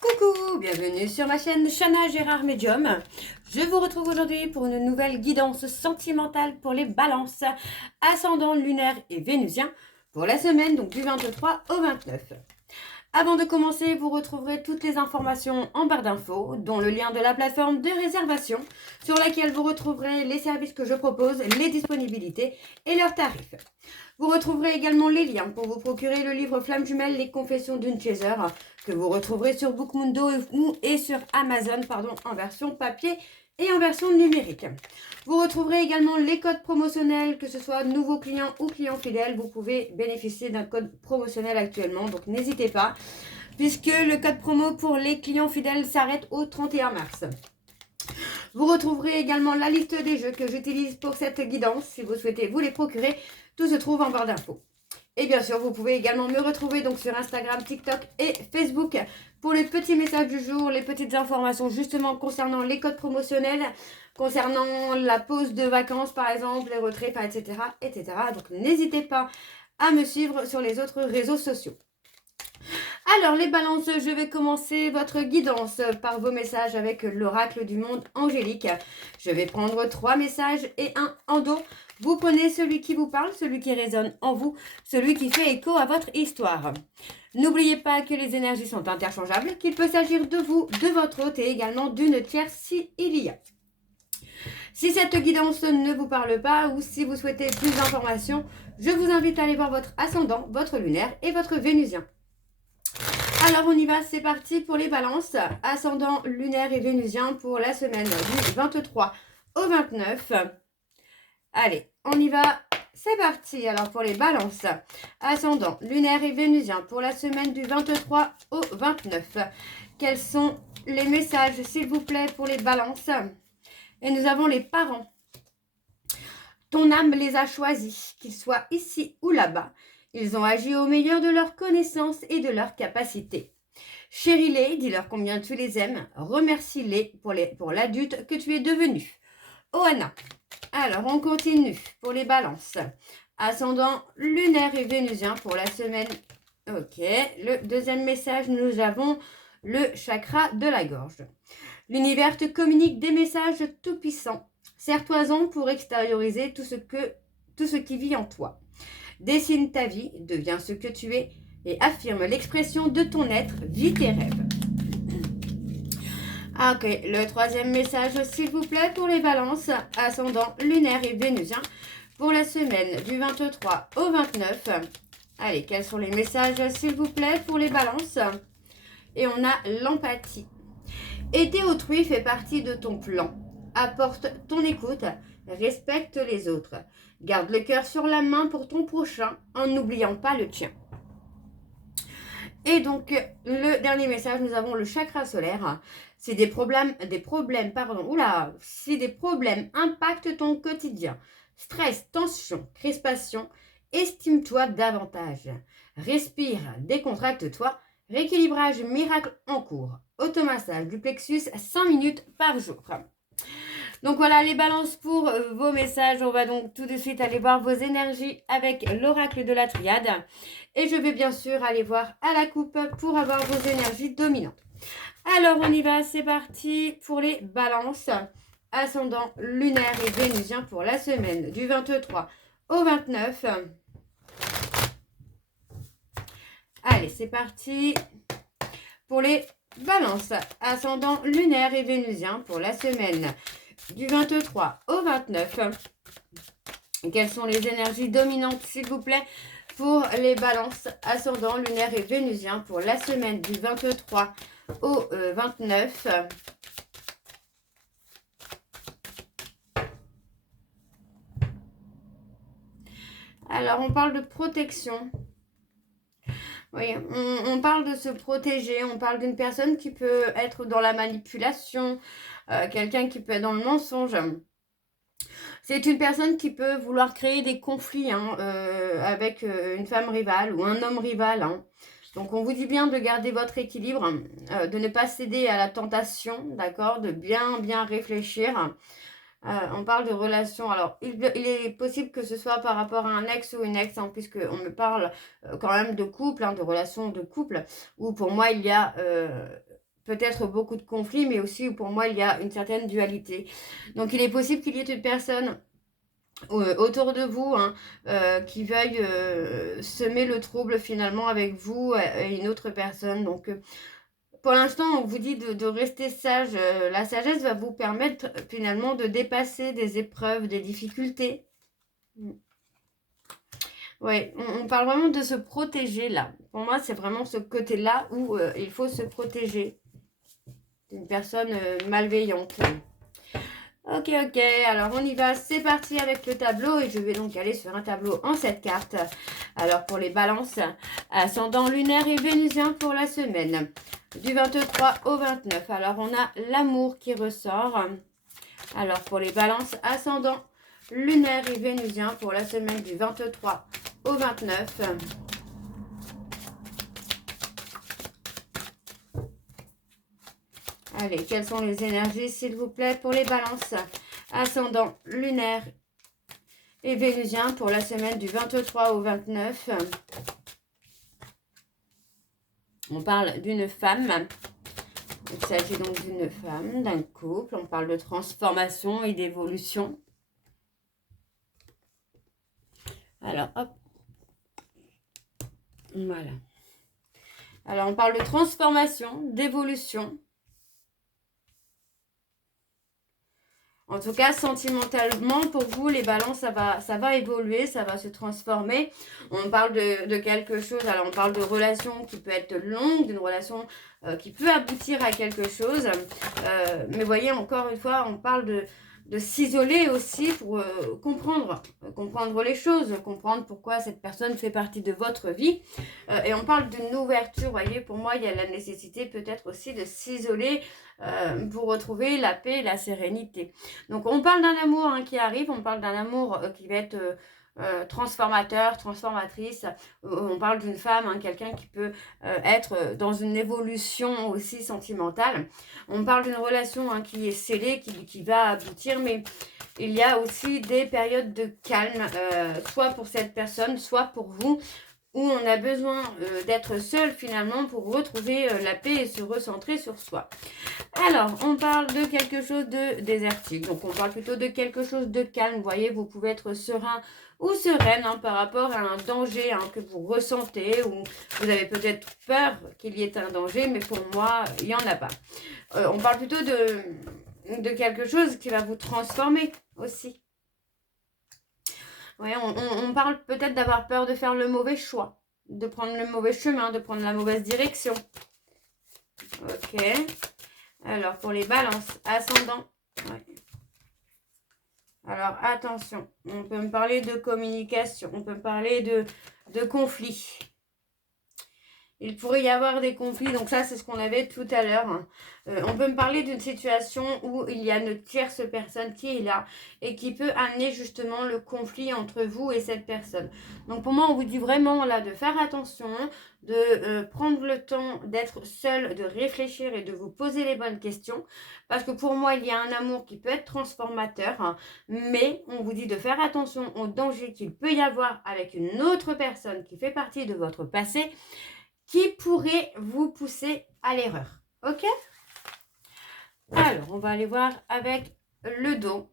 Coucou, bienvenue sur ma chaîne Chana Gérard Medium. Je vous retrouve aujourd'hui pour une nouvelle guidance sentimentale pour les balances, ascendant lunaire et vénusien pour la semaine donc du 23 au 29. Avant de commencer, vous retrouverez toutes les informations en barre d'infos, dont le lien de la plateforme de réservation sur laquelle vous retrouverez les services que je propose, les disponibilités et leurs tarifs. Vous retrouverez également les liens pour vous procurer le livre Flamme Jumelle, les confessions d'une chaser, que vous retrouverez sur Bookmundo et sur Amazon en version papier et en version numérique. Vous retrouverez également les codes promotionnels, que ce soit nouveaux clients ou clients fidèles. Vous pouvez bénéficier d'un code promotionnel actuellement, donc n'hésitez pas, puisque le code promo pour les clients fidèles s'arrête au 31 mars. Vous retrouverez également la liste des jeux que j'utilise pour cette guidance. Si vous souhaitez vous les procurer, tout se trouve en barre d'infos. Et bien sûr, vous pouvez également me retrouver donc sur Instagram, TikTok et Facebook pour les petits messages du jour, les petites informations justement concernant les codes promotionnels, concernant la pause de vacances par exemple, les retraits, etc., etc. Donc n'hésitez pas à me suivre sur les autres réseaux sociaux. Alors les balances, je vais commencer votre guidance par vos messages avec l'oracle du monde angélique. Je vais prendre 3 messages et un en dos. Vous prenez celui qui vous parle, celui qui résonne en vous, celui qui fait écho à votre histoire. N'oubliez pas que les énergies sont interchangeables, qu'il peut s'agir de vous, de votre hôte et également d'une tierce s'il y a. Si cette guidance ne vous parle pas ou si vous souhaitez plus d'informations, je vous invite à aller voir votre ascendant, votre lunaire et votre vénusien. Alors on y va, c'est parti pour les balances, ascendant lunaire et vénusien pour la semaine du 23 au 29. Allez, on y va, c'est parti. Alors pour les balances, ascendant lunaire et vénusien pour la semaine du 23 au 29. Quels sont les messages s'il vous plaît pour les balances? Et nous avons les parents. Ton âme les a choisis, qu'ils soient ici ou là-bas. Ils ont agi au meilleur de leurs connaissances et de leurs capacités. Chéris-les, dis-leur combien tu les aimes, remercie-les pour l'adulte que tu es devenu. Oana. Alors, on continue pour les balances. Ascendant lunaire et vénusien pour la semaine. Ok, le deuxième message, nous avons le chakra de la gorge. L'univers te communique des messages tout-puissants. Serre-toi-en pour extérioriser tout ce qui vit en toi. Dessine ta vie, deviens ce que tu es et affirme l'expression de ton être, vis tes rêves. Ok, le troisième message, s'il vous plaît, pour les balances, ascendant lunaire et vénusien, pour la semaine du 23 au 29. Allez, quels sont les messages, s'il vous plaît, pour les balances? Et on a l'empathie. Aider autrui fait partie de ton plan. Apporte ton écoute, respecte les autres. Garde le cœur sur la main pour ton prochain en n'oubliant pas le tien. Et donc, le dernier message, nous avons le chakra solaire. Si des problèmes impactent ton quotidien, stress, tension, crispation, estime-toi davantage. Respire, décontracte-toi. Rééquilibrage miracle en cours. Automassage du plexus 5 minutes par jour. Donc voilà les balances pour vos messages. On va donc tout de suite aller voir vos énergies avec l'oracle de la triade. Et je vais bien sûr aller voir à la coupe pour avoir vos énergies dominantes. Alors on y va, c'est parti pour les balances. Ascendant lunaire et vénusien pour la semaine du 23 au 29. Allez, c'est parti pour les balances. Ascendant lunaire et vénusien pour la semaine du 23 au 29. Quelles sont les énergies dominantes, s'il vous plaît, pour les balances ascendant lunaire et vénusien pour la semaine du 23 au 29. Alors, on parle de protection. Oui, on parle de se protéger, on parle d'une personne qui peut être dans la manipulation, quelqu'un qui peut être dans le mensonge. C'est une personne qui peut vouloir créer des conflits avec une femme rivale ou un homme rival. Donc, on vous dit bien de garder votre équilibre, de ne pas céder à la tentation, d'accord, de bien réfléchir. On parle de relation. Alors, il est possible que ce soit par rapport à un ex ou une ex, puisqu'on me parle quand même de couple, de relation de couple, où pour moi, il y a peut-être beaucoup de conflits, mais aussi pour moi, il y a une certaine dualité. Donc, il est possible qu'il y ait une personne autour de vous qui veuille semer le trouble finalement avec vous et une autre personne. Donc, pour l'instant, on vous dit de rester sage. La sagesse va vous permettre finalement de dépasser des épreuves, des difficultés. Oui, on parle vraiment de se protéger là. Pour moi, c'est vraiment ce côté-là où il faut se protéger d'une personne malveillante. Ok, alors on y va, c'est parti avec le tableau et je vais donc aller sur un tableau en 7 cartes. Alors pour les balances, ascendant lunaire et vénusien pour la semaine, du 23 au 29. Alors on a l'amour qui ressort. Alors pour les balances, ascendant lunaire et vénusien pour la semaine du 23 au 29. Allez, quelles sont les énergies, s'il vous plaît, pour les balances, ascendant lunaire et vénusien pour la semaine du 23 au 29. On parle d'une femme. Il s'agit donc d'une femme, d'un couple. On parle de transformation et d'évolution. Alors, hop. Voilà. Alors, on parle de transformation, d'évolution. En tout cas, sentimentalement, pour vous, les balances, ça va évoluer, ça va se transformer. On parle de quelque chose, alors on parle de relation qui peut être longue, d'une relation qui peut aboutir à quelque chose. Mais voyez, encore une fois, on parle de s'isoler aussi pour comprendre les choses, comprendre pourquoi cette personne fait partie de votre vie. Et on parle d'une ouverture, vous voyez, pour moi, il y a la nécessité peut-être aussi de s'isoler pour retrouver la paix et la sérénité. Donc, on parle d'un amour qui arrive, on parle d'un amour qui va être transformateur, transformatrice. On parle d'une femme, quelqu'un qui peut être dans une évolution aussi sentimentale. On parle d'une relation qui est scellée, qui va aboutir, mais il y a aussi des périodes de calme, soit pour cette personne, soit pour vous, où on a besoin d'être seul finalement pour retrouver la paix et se recentrer sur soi. Alors, on parle de quelque chose de désertique, donc on parle plutôt de quelque chose de calme. Vous voyez, vous pouvez être serein ou sereine par rapport à un danger que vous ressentez, ou vous avez peut-être peur qu'il y ait un danger, mais pour moi, il n'y en a pas. On parle plutôt de quelque chose qui va vous transformer aussi. Ouais, on parle peut-être d'avoir peur de faire le mauvais choix, de prendre le mauvais chemin, de prendre la mauvaise direction. Ok. Alors, pour les balances, ascendant. Ouais. Alors, attention. On peut me parler de communication. On peut me parler de conflit. Il pourrait y avoir des conflits. Donc ça, c'est ce qu'on avait tout à l'heure. On peut me parler d'une situation où il y a une tierce personne qui est là et qui peut amener justement le conflit entre vous et cette personne. Donc pour moi, on vous dit vraiment là de faire attention, de prendre le temps d'être seul, de réfléchir et de vous poser les bonnes questions. Parce que pour moi, il y a un amour qui peut être transformateur, mais on vous dit de faire attention aux dangers qu'il peut y avoir avec une autre personne qui fait partie de votre passé, qui pourrait vous pousser à l'erreur. Ok? Alors, on va aller voir avec le dos.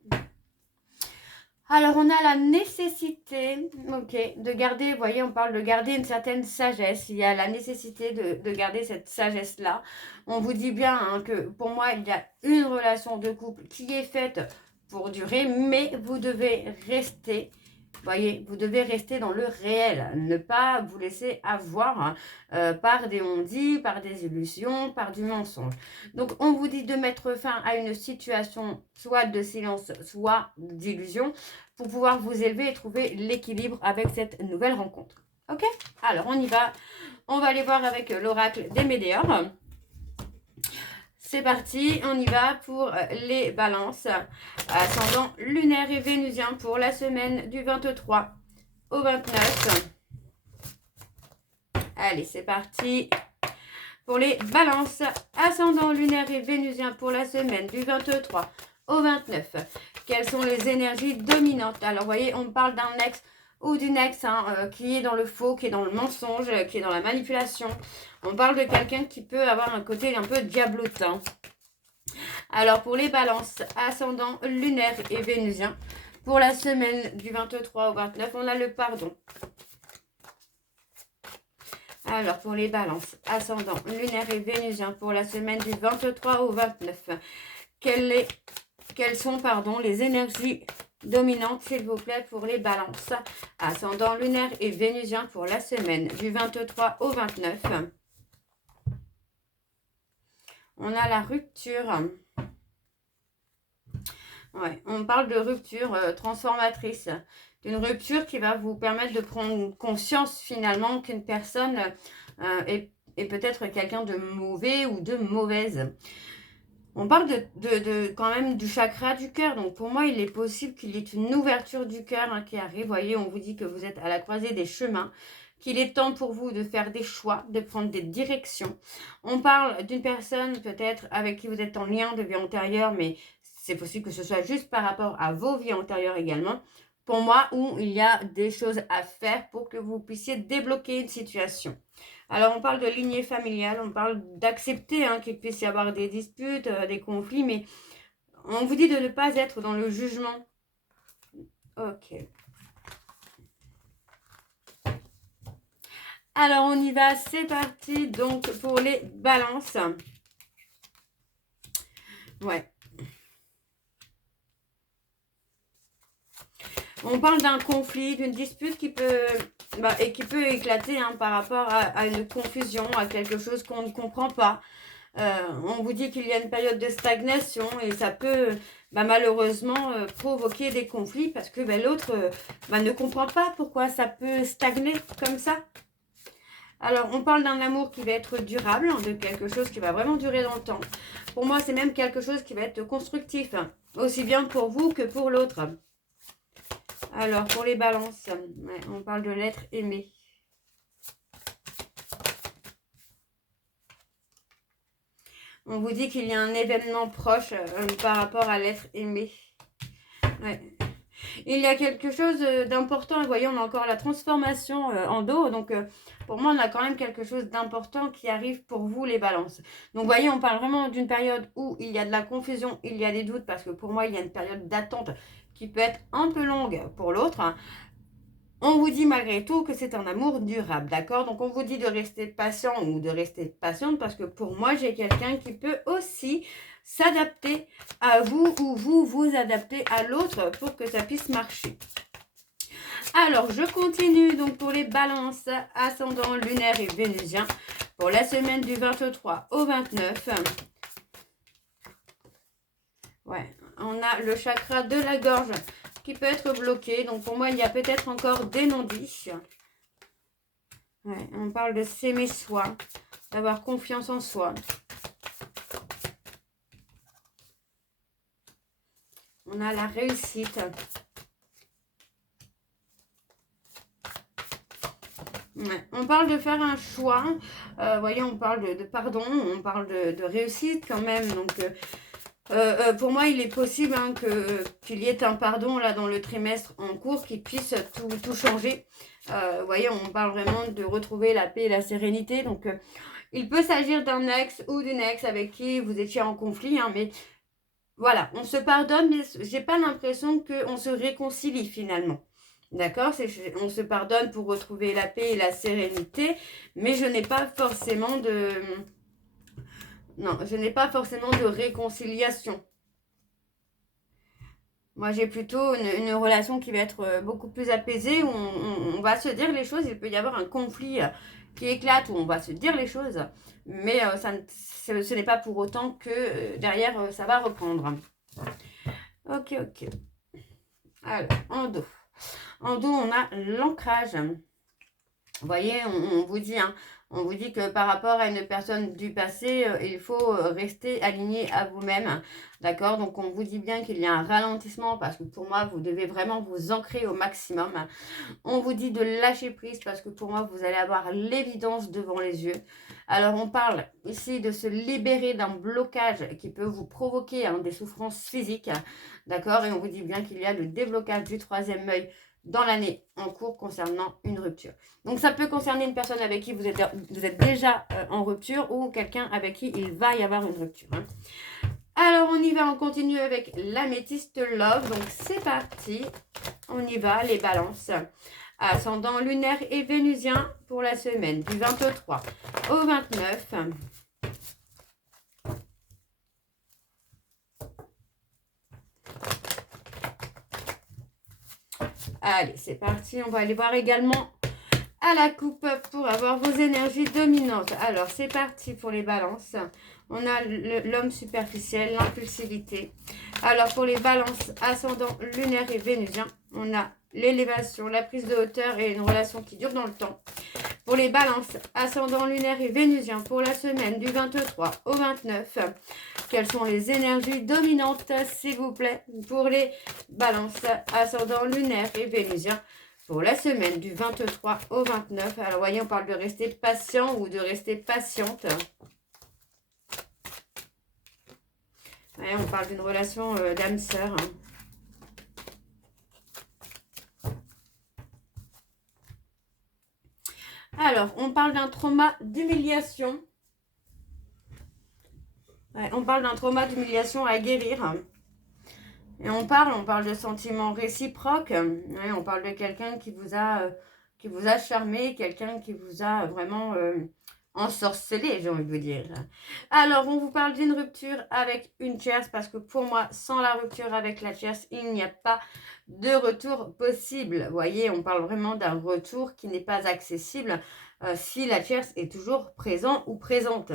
Alors, on a la nécessité, de garder, vous voyez, on parle de garder une certaine sagesse. Il y a la nécessité de garder cette sagesse-là. On vous dit bien que pour moi, il y a une relation de couple qui est faite pour durer, mais vous devez rester... Voyez, vous devez rester dans le réel, ne pas vous laisser avoir par des on-dit, par des illusions, par du mensonge. Donc, on vous dit de mettre fin à une situation soit de silence, soit d'illusion, pour pouvoir vous élever et trouver l'équilibre avec cette nouvelle rencontre. Ok? Alors, on y va. On va aller voir avec l'oracle des Médéors. C'est parti, on y va pour les balances, ascendant lunaire et vénusien pour la semaine du 23 au 29. Allez, c'est parti pour les balances, ascendant lunaire et vénusien pour la semaine du 23 au 29. Quelles sont les énergies dominantes? Alors, vous voyez, on parle d'un ex ou d'une ex qui est dans le faux, qui est dans le mensonge, qui est dans la manipulation. On parle de quelqu'un qui peut avoir un côté un peu diablotin. Alors pour les balances, ascendant lunaire et vénusien, pour la semaine du 23 au 29, on a le pardon. Alors pour les balances, ascendant lunaire et vénusien, pour la semaine du 23 au 29, quelles sont les énergies dominantes, s'il vous plaît, pour les balances, ascendant lunaire et vénusien, pour la semaine du 23 au 29. On a la rupture. Ouais, on parle de rupture transformatrice. D'une rupture qui va vous permettre de prendre conscience finalement qu'une personne est peut-être quelqu'un de mauvais ou de mauvaise. On parle quand même du chakra du cœur. Donc pour moi, il est possible qu'il y ait une ouverture du cœur qui arrive. Vous voyez, on vous dit que vous êtes à la croisée des chemins, qu'il est temps pour vous de faire des choix, de prendre des directions. On parle d'une personne peut-être avec qui vous êtes en lien de vie antérieure, mais c'est possible que ce soit juste par rapport à vos vies antérieures également. Pour moi, où il y a des choses à faire pour que vous puissiez débloquer une situation. Alors, on parle de lignée familiale, on parle d'accepter qu'il puisse y avoir des disputes, des conflits, mais on vous dit de ne pas être dans le jugement. Ok. Alors, on y va, c'est parti. Donc, pour les balances. Ouais. On parle d'un conflit, d'une dispute qui peut, éclater par rapport à une confusion, à quelque chose qu'on ne comprend pas. On vous dit qu'il y a une période de stagnation et ça peut malheureusement provoquer des conflits parce que l'autre ne comprend pas pourquoi ça peut stagner comme ça. Alors, on parle d'un amour qui va être durable, de quelque chose qui va vraiment durer dans le temps. Pour moi, c'est même quelque chose qui va être constructif, aussi bien pour vous que pour l'autre. Alors, pour les balances, on parle de l'être aimé. On vous dit qu'il y a un événement proche par rapport à l'être aimé. Ouais. Il y a quelque chose d'important. Vous voyez, on a encore la transformation en dos. Donc, pour moi, on a quand même quelque chose d'important qui arrive pour vous, les balances. Donc, vous voyez, on parle vraiment d'une période où il y a de la confusion, il y a des doutes. Parce que pour moi, il y a une période d'attente qui peut être un peu longue pour l'autre. On vous dit malgré tout que c'est un amour durable, d'accord? Donc, on vous dit de rester patient ou de rester patiente parce que pour moi, j'ai quelqu'un qui peut aussi s'adapter à vous ou vous adapter à l'autre pour que ça puisse marcher. Alors, je continue donc pour les balances ascendant lunaire et vénusien pour la semaine du 23 au 29. Ouais, on a le chakra de la gorge qui peut être bloqué. Donc, pour moi, il y a peut-être encore des non-dits. Ouais, on parle de s'aimer soi, d'avoir confiance en soi. On a la réussite. Ouais, on parle de faire un choix. Voyez, on parle de pardon, on parle de réussite quand même. Donc, pour moi, il est possible qu'il y ait un pardon là dans le trimestre en cours qui puisse tout changer. Vous voyez, on parle vraiment de retrouver la paix et la sérénité. Donc, il peut s'agir d'un ex ou d'une ex avec qui vous étiez en conflit. Mais voilà, on se pardonne, mais j'ai pas l'impression qu'on se réconcilie finalement. D'accord? On se pardonne pour retrouver la paix et la sérénité, mais je n'ai pas forcément de... Non, je n'ai pas forcément de réconciliation. Moi, j'ai plutôt une relation qui va être beaucoup plus apaisée, où on va se dire les choses. Il peut y avoir un conflit qui éclate, où on va se dire les choses, mais ce n'est pas pour autant que derrière, ça va reprendre. Ok, ok. Alors, en dos. En dos, on a l'ancrage. Vous voyez, on vous dit, on vous dit que par rapport à une personne du passé, il faut rester aligné à vous-même. D'accord? Donc, on vous dit bien qu'il y a un ralentissement parce que pour moi, vous devez vraiment vous ancrer au maximum. On vous dit de lâcher prise parce que pour moi, vous allez avoir l'évidence devant les yeux. Alors, on parle ici de se libérer d'un blocage qui peut vous provoquer des souffrances physiques. D'accord? Et on vous dit bien qu'il y a le déblocage du troisième œil dans l'année en cours concernant une rupture. Donc, ça peut concerner une personne avec qui vous êtes déjà en rupture ou quelqu'un avec qui il va y avoir une rupture. Hein. Alors, on y va, on continue avec l'améthyste love. Donc, c'est parti. On y va, les balances. Ascendant lunaire et vénusien pour la semaine du 23 au 29. Allez, c'est parti. On va aller voir également à la coupe pour avoir vos énergies dominantes. Alors, c'est parti pour les balances. On a l'homme superficiel, l'impulsivité. Alors, pour les balances ascendant lunaire et vénusien, on a l'élévation, la prise de hauteur et une relation qui dure dans le temps. Pour les balances ascendant lunaire et vénusien pour la semaine du 23 au 29, quelles sont les énergies dominantes, s'il vous plaît, pour les balances ascendant lunaire et vénusien pour la semaine du 23 au 29. Alors, voyez, on parle de rester patient ou de rester patiente. Ouais, on parle d'une relation d'âme-sœur. Hein. Alors, on parle d'un trauma d'humiliation. Ouais, on parle d'un trauma d'humiliation à guérir. Et on parle de sentiments réciproques. Ouais, on parle de quelqu'un qui vous a charmé, quelqu'un qui vous a vraiment ensorcelé, j'ai envie de vous dire. Alors, on vous parle d'une rupture avec une tierce, parce que pour moi, sans la rupture avec la tierce, il n'y a pas de retour possible. Vous voyez, on parle vraiment d'un retour qui n'est pas accessible si la tierce est toujours présente ou présente.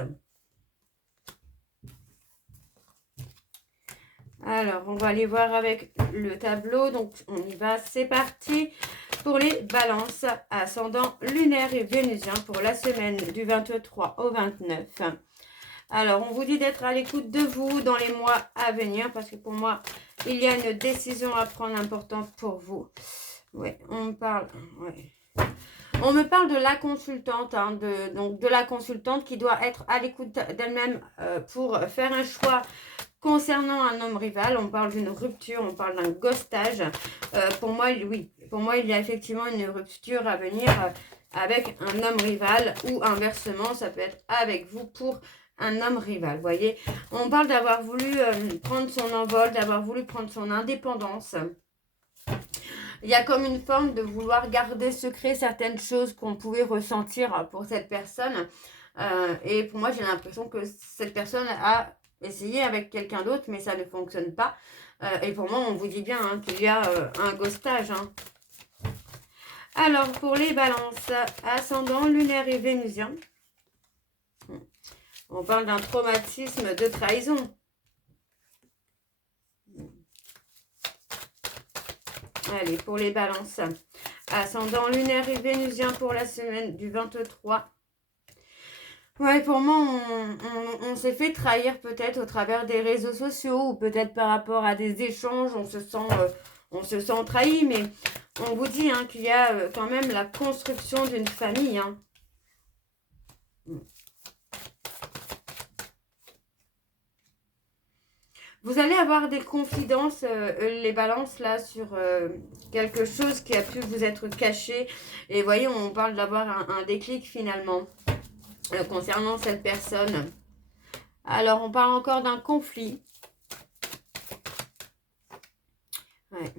Alors, on va aller voir avec le tableau. Donc, on y va. C'est parti pour les balances ascendant lunaire et vénusien pour la semaine du 23 au 29. Alors, on vous dit d'être à l'écoute de vous dans les mois à venir parce que pour moi, il y a une décision à prendre importante pour vous. Oui, on me parle... Ouais. On me parle de la consultante, hein, de la consultante qui doit être à l'écoute d'elle-même pour faire un choix concernant un homme rival. On parle d'une rupture, on parle d'un ghostage. Pour moi, oui, pour moi, il y a effectivement une rupture à venir avec un homme rival ou inversement, ça peut être avec vous pour un homme rival. Vous voyez, on parle d'avoir voulu prendre son envol, d'avoir voulu prendre son indépendance. Il y a comme une forme de vouloir garder secret certaines choses qu'on pouvait ressentir pour cette personne. Et pour moi, j'ai l'impression que cette personne a essayé avec quelqu'un d'autre, mais ça ne fonctionne pas. Et pour moi, on vous dit bien hein, qu'il y a un ghostage. Hein. Alors, pour les balances, ascendant, lunaire et vénusien, on parle d'un traumatisme de trahison. Allez, pour les balances, ascendant lunaire et vénusien pour la semaine du 23. Ouais, pour moi, on s'est fait trahir peut-être au travers des réseaux sociaux ou peut-être par rapport à des échanges, on se sent trahi, mais on vous dit hein, qu'il y a quand même la construction d'une famille. Hein. Vous allez avoir des confidences, les balances là, sur quelque chose qui a pu vous être caché. Et vous voyez, on parle d'avoir un déclic finalement concernant cette personne. Alors, on parle encore d'un conflit. Ouais.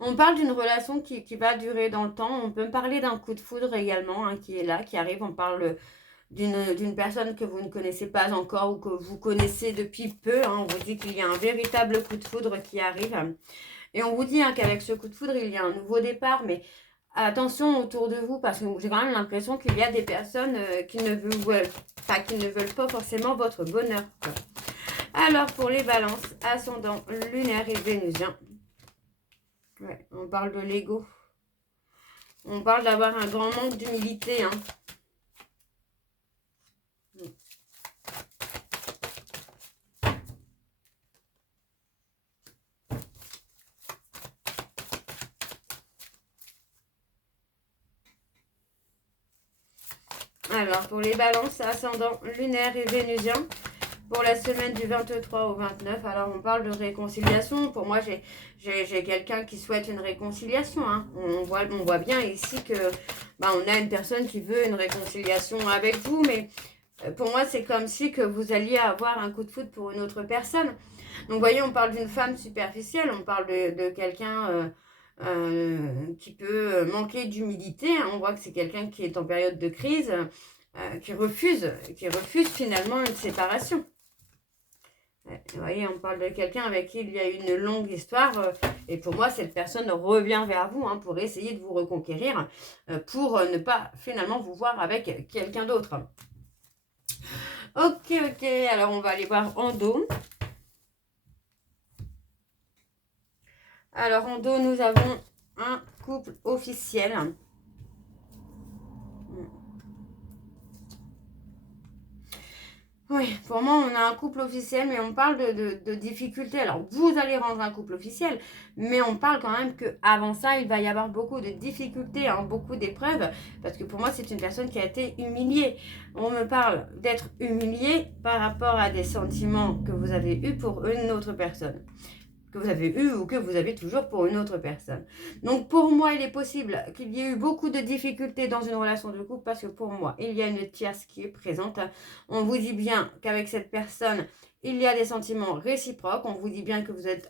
On parle d'une relation qui va durer dans le temps. On peut parler d'un coup de foudre également hein, qui est là, qui arrive. On parle d'une personne que vous ne connaissez pas encore ou que vous connaissez depuis peu. Hein. On vous dit qu'il y a un véritable coup de foudre qui arrive. Et on vous dit hein, qu'avec ce coup de foudre, il y a un nouveau départ. Mais attention autour de vous parce que j'ai quand même l'impression qu'il y a des personnes qui ne veulent pas forcément votre bonheur. Quoi. Alors, pour les balances, ascendant lunaire et vénusien. Ouais, on parle de l'ego. On parle d'avoir un grand manque d'humilité. Hein. Alors, pour les balances, ascendant lunaire et vénusien, pour la semaine du 23 au 29. Alors, on parle de réconciliation. Pour moi, j'ai quelqu'un qui souhaite une réconciliation. Hein. On voit bien ici que on a une personne qui veut une réconciliation avec vous. Mais pour moi, c'est comme si que vous alliez avoir un coup de foudre pour une autre personne. Donc, vous voyez, on parle d'une femme superficielle. On parle de quelqu'un qui peut manquer d'humilité. Hein. On voit que c'est quelqu'un qui est en période de crise, qui refuse finalement une séparation. Vous voyez, on parle de quelqu'un avec qui il y a une longue histoire et pour moi, cette personne revient vers vous hein, pour essayer de vous reconquérir, pour ne pas finalement vous voir avec quelqu'un d'autre. Ok, alors on va aller voir en dos. Alors en dos, nous avons un couple officiel. Oui, pour moi, on a un couple officiel, mais on parle de difficultés. Alors, vous allez rendre un couple officiel, mais on parle quand même qu'avant ça, il va y avoir beaucoup de difficultés, hein, beaucoup d'épreuves, parce que pour moi, c'est une personne qui a été humiliée. On me parle d'être humilié par rapport à des sentiments que vous avez eus pour une autre personne. Que vous avez eu ou que vous avez toujours pour une autre personne. Donc pour moi, il est possible qu'il y ait eu beaucoup de difficultés dans une relation de couple parce que pour moi, il y a une tierce qui est présente. On vous dit bien qu'avec cette personne, il y a des sentiments réciproques. On vous dit bien que vous êtes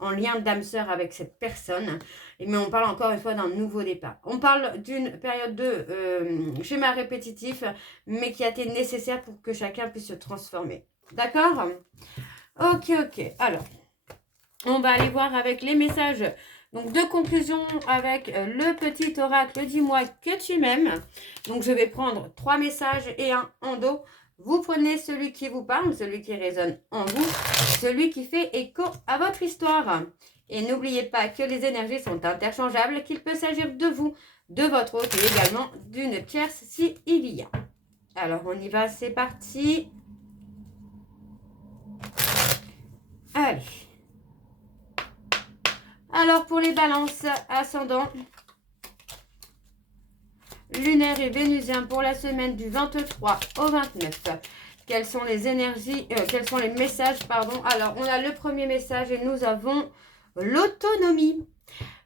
en lien d'âme sœur avec cette personne. Mais on parle encore une fois d'un nouveau départ. On parle d'une période de schéma répétitif, mais qui a été nécessaire pour que chacun puisse se transformer. D'accord ? Ok. Alors, on va aller voir avec les messages donc de conclusion avec le petit oracle. Dis-moi que tu m'aimes. Donc, je vais prendre 3 messages et un en dos. Vous prenez celui qui vous parle, celui qui résonne en vous, celui qui fait écho à votre histoire. Et n'oubliez pas que les énergies sont interchangeables, qu'il peut s'agir de vous, de votre hôte et également d'une tierce si il y a. Alors, on y va, c'est parti. Allez. Alors, pour les balances, ascendant, lunaire et vénusien pour la semaine du 23 au 29. Quelles sont les énergies, quels sont les messages, pardon. Alors, on a le premier message et nous avons l'autonomie.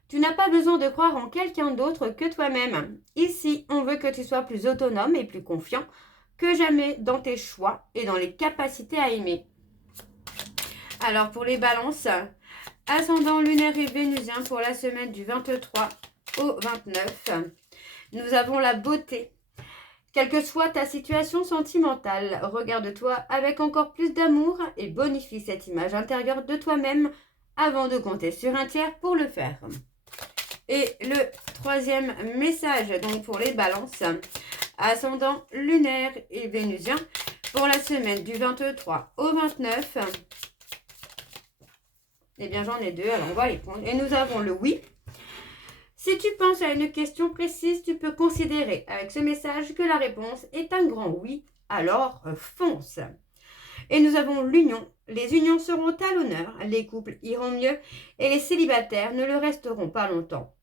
Tu n'as pas besoin de croire en quelqu'un d'autre que toi-même. Ici, on veut que tu sois plus autonome et plus confiant que jamais dans tes choix et dans les capacités à aimer. Alors, pour les balances, ascendant lunaire et vénusien pour la semaine du 23 au 29. Nous avons la beauté. Quelle que soit ta situation sentimentale, regarde-toi avec encore plus d'amour et bonifie cette image intérieure de toi-même avant de compter sur un tiers pour le faire. Et le troisième message, donc pour les balances, ascendant lunaire et vénusien pour la semaine du 23 au 29. Eh bien, j'en ai 2, alors on va les prendre. Et nous avons le oui. Si tu penses à une question précise, tu peux considérer avec ce message que la réponse est un grand oui, alors fonce. Et nous avons l'union. Les unions seront à l'honneur, les couples iront mieux et les célibataires ne le resteront pas longtemps.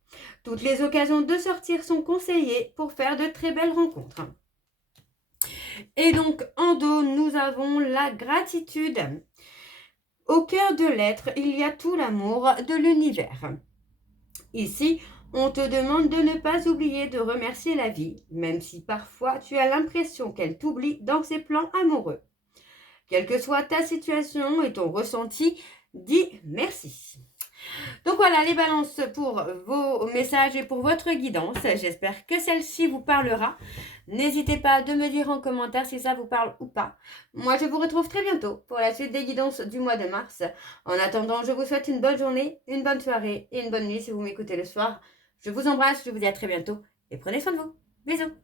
Toutes les occasions de sortir sont conseillées pour faire de très belles rencontres. Et donc, en dos, nous avons la gratitude. Au cœur de l'être, il y a tout l'amour de l'univers. Ici, on te demande de ne pas oublier de remercier la vie, même si parfois tu as l'impression qu'elle t'oublie dans ses plans amoureux. Quelle que soit ta situation et ton ressenti, dis merci. Donc voilà les balances pour vos messages et pour votre guidance. J'espère que celle-ci vous parlera. N'hésitez pas de me dire en commentaire si ça vous parle ou pas. Moi, je vous retrouve très bientôt pour la suite des guidances du mois de mars. En attendant, je vous souhaite une bonne journée, une bonne soirée et une bonne nuit si vous m'écoutez le soir. Je vous embrasse, je vous dis à très bientôt et prenez soin de vous. Bisous.